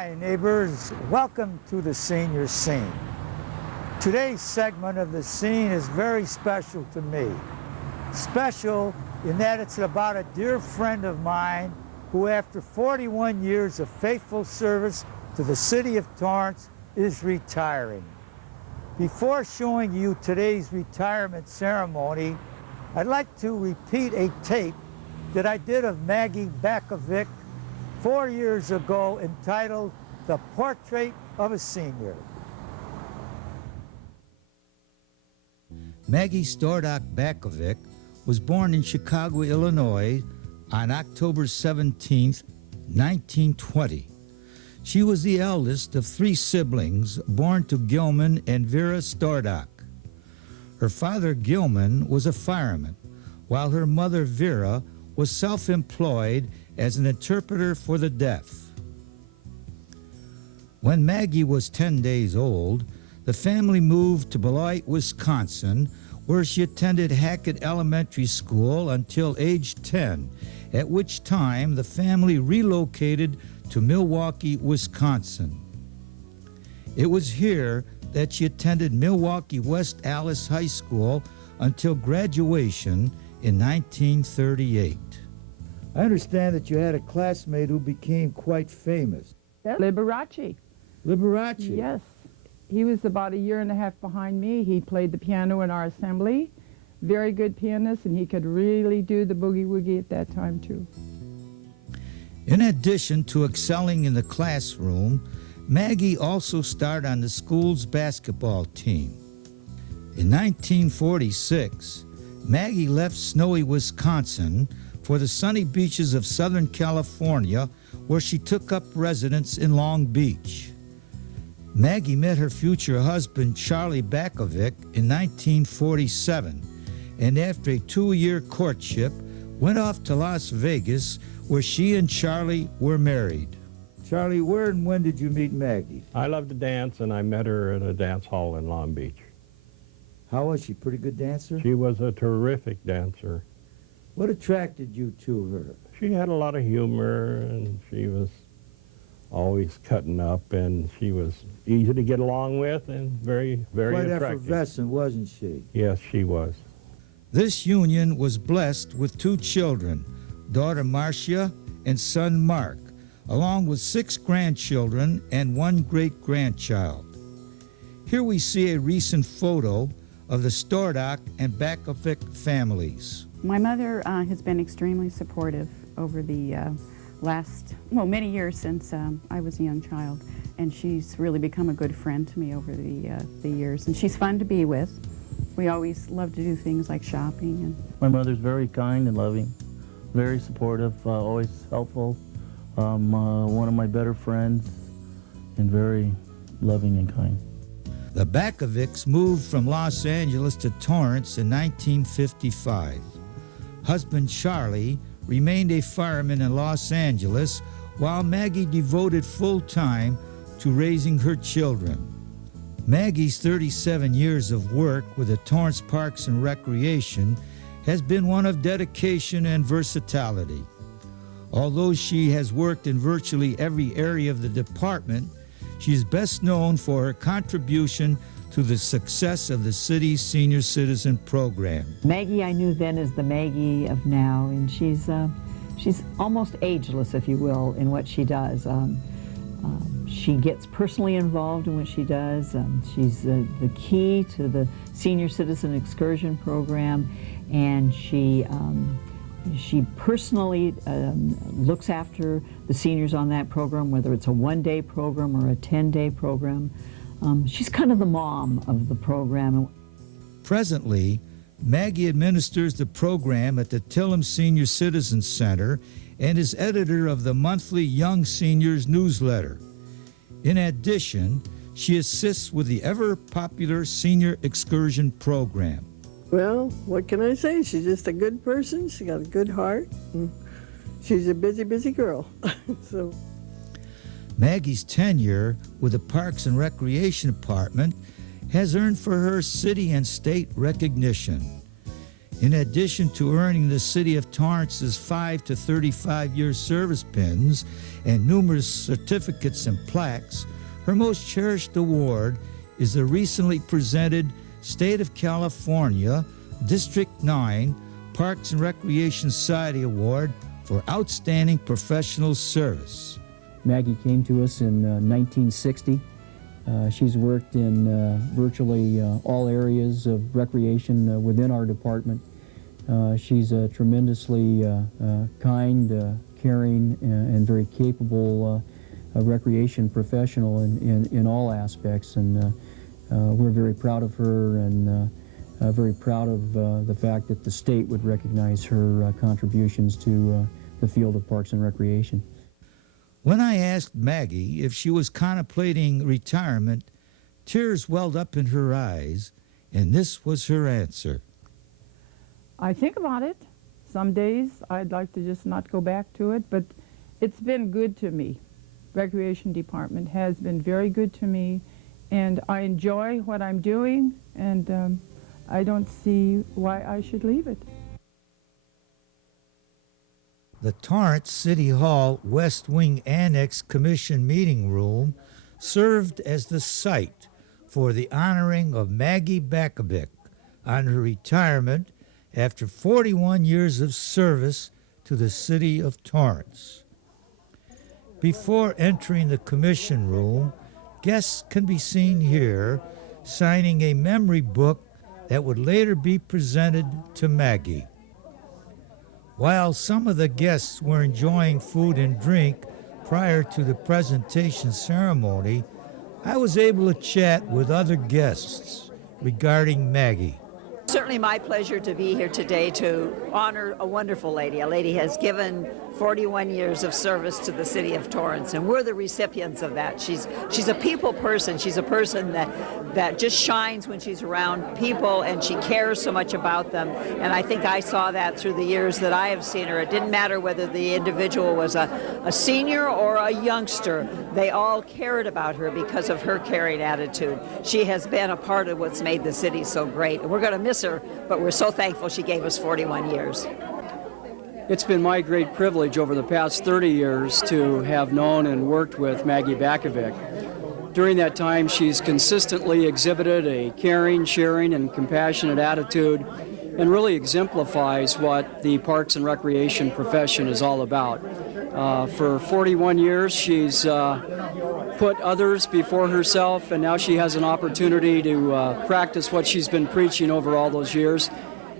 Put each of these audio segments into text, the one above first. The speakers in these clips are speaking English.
Hi neighbors, welcome to the Senior Scene. Today's segment of the scene is very special to me. Special in that it's about a dear friend of mine who after 41 years of faithful service to the city of Torrance is retiring. Before showing you today's retirement ceremony, I'd like to repeat a tape that I did of Maggie Bakovic 4 years ago entitled The Portrait of a Senior. Maggie Stordock Bakovic was born in Chicago, Illinois on October 17, 1920. She was the eldest of 3 siblings born to Gilman and Vera Stordock. Her father, Gilman, was a fireman, while her mother, Vera, was self-employed as an interpreter for the deaf. When Maggie was 10 days old, the family moved to Beloit, Wisconsin, where she attended Hackett Elementary School until age 10, at which time the family relocated to Milwaukee, Wisconsin. It was here that she attended Milwaukee West Allis High School until graduation in 1938. I understand that you had a classmate who became quite famous. Liberace. Liberace? Yes. He was about a year and a half behind me. He played the piano in our assembly. Very good pianist, and he could really do the boogie-woogie at that time, too. In addition to excelling in the classroom, Maggie also starred on the school's basketball team. In 1946, Maggie left snowy Wisconsin for the sunny beaches of Southern California, where she took up residence in Long Beach. Maggie met her future husband, Charlie Bakovic, in 1947, and after a 2-year courtship, went off to Las Vegas, where she and Charlie were married. Charlie, where and when did you meet Maggie? I love to dance, and I met her at a dance hall in Long Beach. How was she? Pretty good dancer? She was a terrific dancer. What attracted you to her? She had a lot of humor, and she was always cutting up, and she was easy to get along with and very, very Quite attractive. effervescent, wasn't she? Yes, she was. This union was blessed with 2 children, daughter Marcia and son Mark, along with 6 grandchildren and 1 great-grandchild. Here we see a recent photo of the Stordock and Bakovic families. My mother has been extremely supportive over the many years since I was a young child, and she's really become a good friend to me over the years, and she's fun to be with. We always love to do things like shopping. And my mother's very kind and loving, very supportive, always helpful, one of my better friends, and very loving and kind. The Bakovics moved from Los Angeles to Torrance in 1955. Husband Charlie remained a fireman in Los Angeles, while Maggie devoted full time to raising her children. Maggie's 37 years of work with the Torrance Parks and Recreation has been one of dedication and versatility. Although she has worked in virtually every area of the department, she is best known for her contribution to the success of the city's senior citizen program. Maggie I knew then as the Maggie of now, and she's almost ageless, if you will, in what she does. She gets personally involved in what she does. She's the key to the senior citizen excursion program, and she personally looks after the seniors on that program, whether it's a 1-day program or a 10-day program. She's kind of the mom of the program. Presently, Maggie administers the program at the Tillum Senior Citizen Center and is editor of the monthly Young Seniors newsletter. In addition, she assists with the ever-popular Senior Excursion program. Well, what can I say? She's just a good person. She got a good heart. And she's a busy, busy girl. So. Maggie's tenure with the Parks and Recreation Department has earned for her city and state recognition. In addition to earning the City of Torrance's 5 to 35-year service pins and numerous certificates and plaques, her most cherished award is the recently presented State of California District 9 Parks and Recreation Society Award for Outstanding Professional Service. Maggie came to us in 1960. She's worked in virtually all areas of recreation within our department. She's a tremendously kind, caring, and very capable recreation professional in all aspects, and we're very proud of her and very proud of the fact that the state would recognize her contributions to the field of parks and recreation. When I asked Maggie if she was contemplating retirement, tears welled up in her eyes, and this was her answer. I think about it. Some days I'd like to just not go back to it, but it's been good to me. Recreation Department has been very good to me, and I enjoy what I'm doing, and I don't see why I should leave it. The Torrance City Hall West Wing Annex Commission meeting room served as the site for the honoring of Maggie Backovic on her retirement after 41 years of service to the city of Torrance. Before entering the commission room, guests can be seen here signing a memory book that would later be presented to Maggie. While some of the guests were enjoying food and drink prior to the presentation ceremony, I was able to chat with other guests regarding Maggie. Certainly my pleasure to be here today to honor a wonderful lady. A lady has given 41 years of service to the city of Torrance, and we're the recipients of that. She's a people person. She's a person that just shines when she's around people, and she cares so much about them. And I think I saw that through the years that I have seen her. It didn't matter whether the individual was a senior or a youngster. They all cared about her because of her caring attitude. She has been a part of what's made the city so great. And we're going to miss her, but we're so thankful she gave us 41 years. It's been my great privilege over the past 30 years to have known and worked with Maggie Backovic. During that time, she's consistently exhibited a caring, sharing, and compassionate attitude and really exemplifies what the parks and recreation profession is all about. For 41 years, she's put others before herself, and now she has an opportunity to practice what she's been preaching over all those years.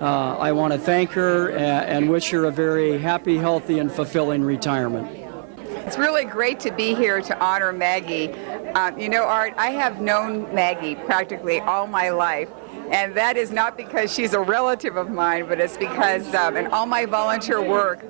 I want to thank her and wish her a very happy, healthy, and fulfilling retirement. It's really great to be here to honor Maggie. You know, Art, I have known Maggie practically all my life, and that is not because she's a relative of mine, but it's because in all my volunteer work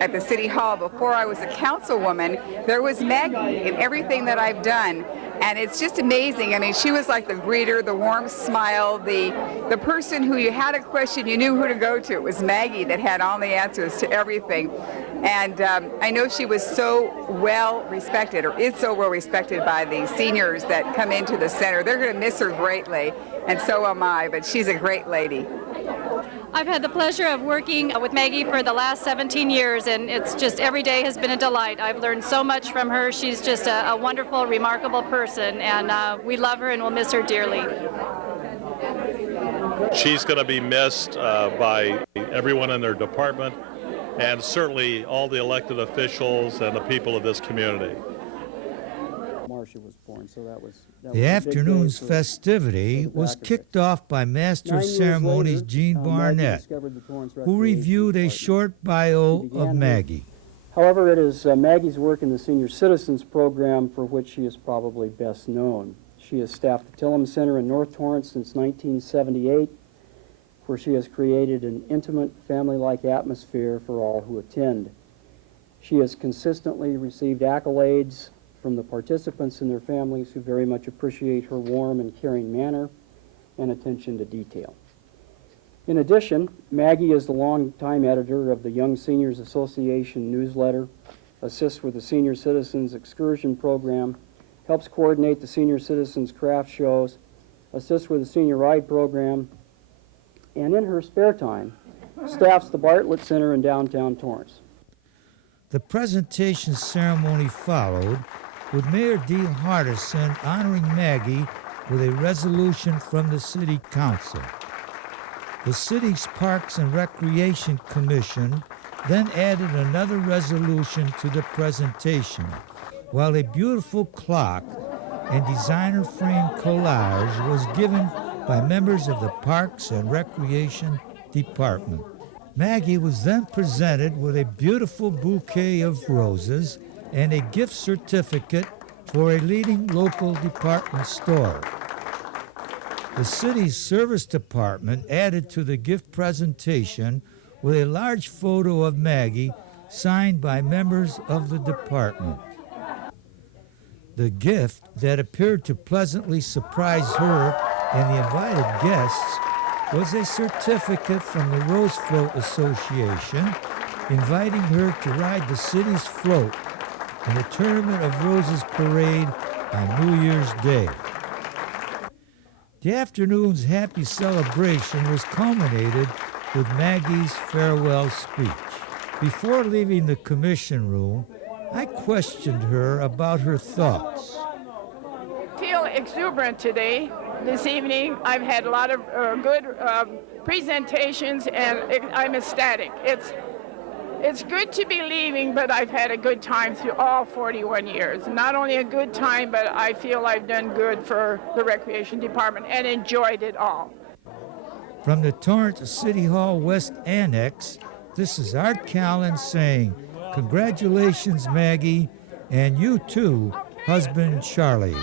at the City Hall before I was a councilwoman, there was Maggie in everything that I've done. And it's just amazing. I mean, she was like the greeter, the warm smile, the person who you had a question, you knew who to go to. It was Maggie that had all the answers to everything. And I know she was so well respected, or is so well respected by the seniors that come into the center. They're going to miss her greatly, and so am I, but she's a great lady. I've had the pleasure of working with Maggie for the last 17 years, and it's just every day has been a delight. I've learned so much from her. She's just a wonderful, remarkable person, and we love her and we'll miss her dearly. She's going to be missed by everyone in their department, and certainly all the elected officials and the people of this community. Marcia was born, so that was the afternoon's festivity was kicked off by Master of Ceremonies Jean Barnett, who reviewed a short bio of Maggie. However, it is Maggie's work in the Senior Citizens Program for which she is probably best known. She has staffed the Tillum Center in North Torrance since 1978, where she has created an intimate, family-like atmosphere for all who attend. She has consistently received accolades from the participants and their families, who very much appreciate her warm and caring manner and attention to detail. In addition, Maggie is the longtime editor of the Young Seniors Association newsletter, assists with the Senior Citizens Excursion Program, helps coordinate the Senior Citizens Craft Shows, assists with the Senior Ride Program, and in her spare time staffs the Bartlett Center in downtown Torrance. The presentation ceremony followed, with Mayor Dean Hardison honoring Maggie with a resolution from the City Council. The city's Parks and Recreation Commission then added another resolution to the presentation, while a beautiful clock and designer frame collage was given by members of the Parks and Recreation Department. Maggie was then presented with a beautiful bouquet of roses and a gift certificate for a leading local department store. The city's service department added to the gift presentation with a large photo of Maggie signed by members of the department. The gift that appeared to pleasantly surprise her and the invited guests was a certificate from the Rose Float Association inviting her to ride the city's float in the Tournament of Roses parade on New Year's Day. The afternoon's happy celebration was culminated with Maggie's farewell speech. Before leaving the commission room, I questioned her about her thoughts. I feel exuberant today. This evening, I've had a lot of good presentations, and I'm ecstatic. It's good to be leaving, but I've had a good time through all 41 years. Not only a good time, but I feel I've done good for the Recreation Department and enjoyed it all. From the Torrance City Hall West Annex, this is Art Callen saying, "Congratulations, Maggie, and you too, husband Charlie."